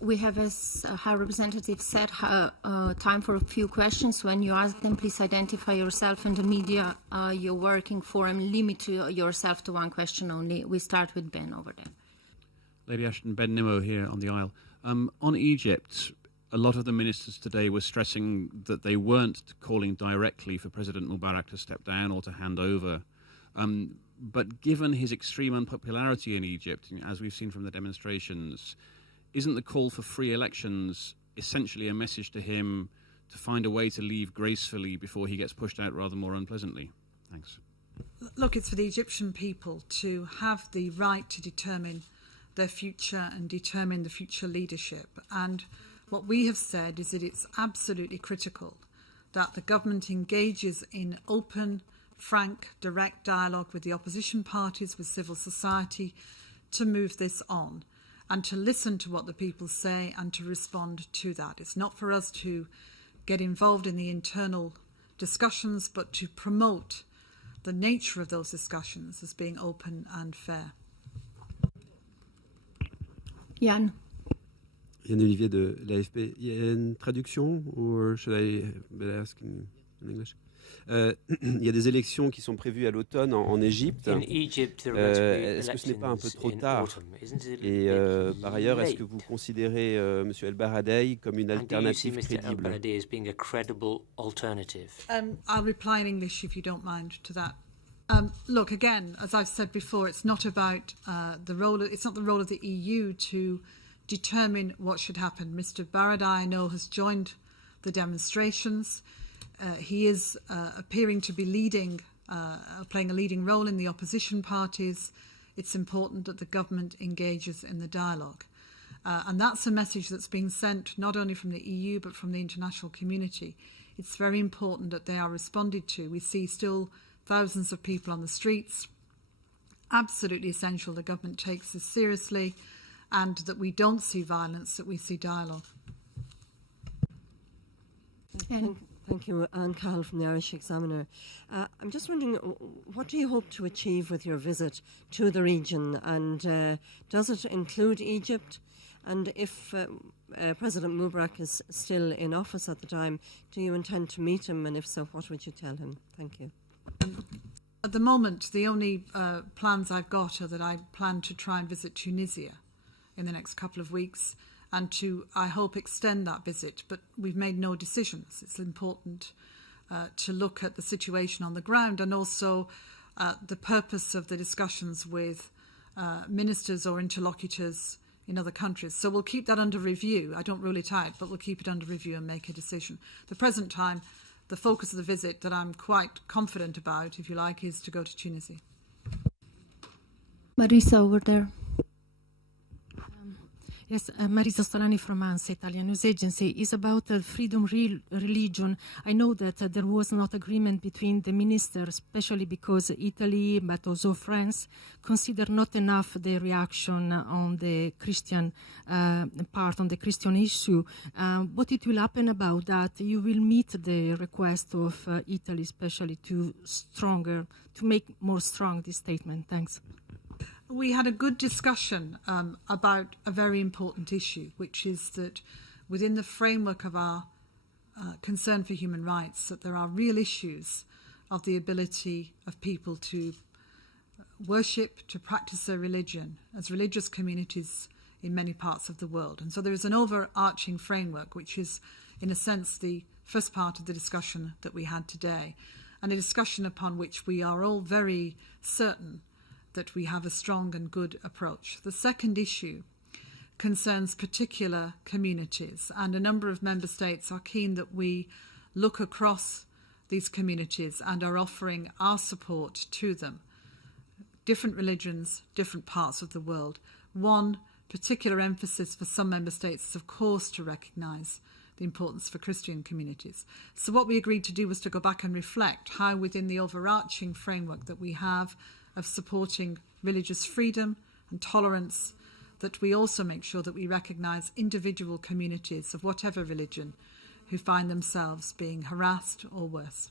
We have, as High Representative said, time for a few questions. When you ask them, please identify yourself and the media you're working for, and limit yourself to one question only. We start with Ben over there. Lady Ashton, Ben Nimmo here on the aisle. On Egypt, a lot of the ministers today were stressing that they weren't calling directly for President Mubarak to step down or to hand over. But given his extreme unpopularity in Egypt, as we've seen from the demonstrations, isn't the call for free elections essentially a message to him to find a way to leave gracefully before he gets pushed out rather more unpleasantly? Thanks. Look, it's for the Egyptian people to have the right to determine their future and determine the future leadership. And what we have said is that it's absolutely critical that the government engages in open, frank, direct dialogue with the opposition parties, with civil society, to move this on and to listen to what the people say and to respond to that. It's not for us to get involved in the internal discussions, but to promote the nature of those discussions as being open and fair. Yann. Yann Olivier de l'AFP. Il y a une traduction, or should I ask in English? Il y a des élections qui sont prévues à l'automne en Égypte. Est-ce que ce n'est pas un peu trop tard? Et par ailleurs, est-ce que vous considérez M. El Baradei comme une alternative crédible? I'll reply in English if you don't mind to that. Look, again, as I've said before, it's not about the role of the EU to determine what should happen. Mr. Baradei, I know, has joined the demonstrations. He is appearing to be playing a leading role in the opposition parties. It's important that the government engages in the dialogue. And that's a message that's being sent not only from the EU but from the international community. It's very important that they are responded to. We see still thousands of people on the streets. Absolutely essential the government takes this seriously and that we don't see violence, that we see dialogue. Thank you, Anne Cahill from the Irish Examiner. I'm just wondering, what do you hope to achieve with your visit to the region, and does it include Egypt? And if President Mubarak is still in office at the time, do you intend to meet him, and if so, what would you tell him? Thank you. At the moment, the only plans I've got are that I plan to try and visit Tunisia in the next couple of weeks, and to, I hope, extend that visit. But we've made no decisions. It's important to look at the situation on the ground and also the purpose of the discussions with ministers or interlocutors in other countries. So we'll keep that under review. I don't rule it out, but we'll keep it under review and make a decision. The present time, the focus of the visit that I'm quite confident about, if you like, is to go to Tunisia. Marisa over there. Yes, Marisa Stolani from ANSA, Italian News Agency, is about freedom religion. I know that there was not agreement between the ministers, especially because Italy, but also France, consider not enough the reaction on the Christian part, on the Christian issue. What it will happen about that? You will meet the request of Italy, especially to make more strong this statement. Thanks. We had a good discussion about a very important issue, which is that within the framework of our concern for human rights, that there are real issues of the ability of people to worship, to practice their religion as religious communities in many parts of the world. And so there is an overarching framework, which is, in a sense, the first part of the discussion that we had today, and a discussion upon which we are all very certain that we have a strong and good approach. The second issue concerns particular communities, and a number of member states are keen that we look across these communities and are offering our support to them. Different religions, different parts of the world. One particular emphasis for some member states is, of course, to recognise the importance for Christian communities. So what we agreed to do was to go back and reflect how within the overarching framework that we have of supporting religious freedom and tolerance, that we also make sure that we recognise individual communities of whatever religion who find themselves being harassed or worse.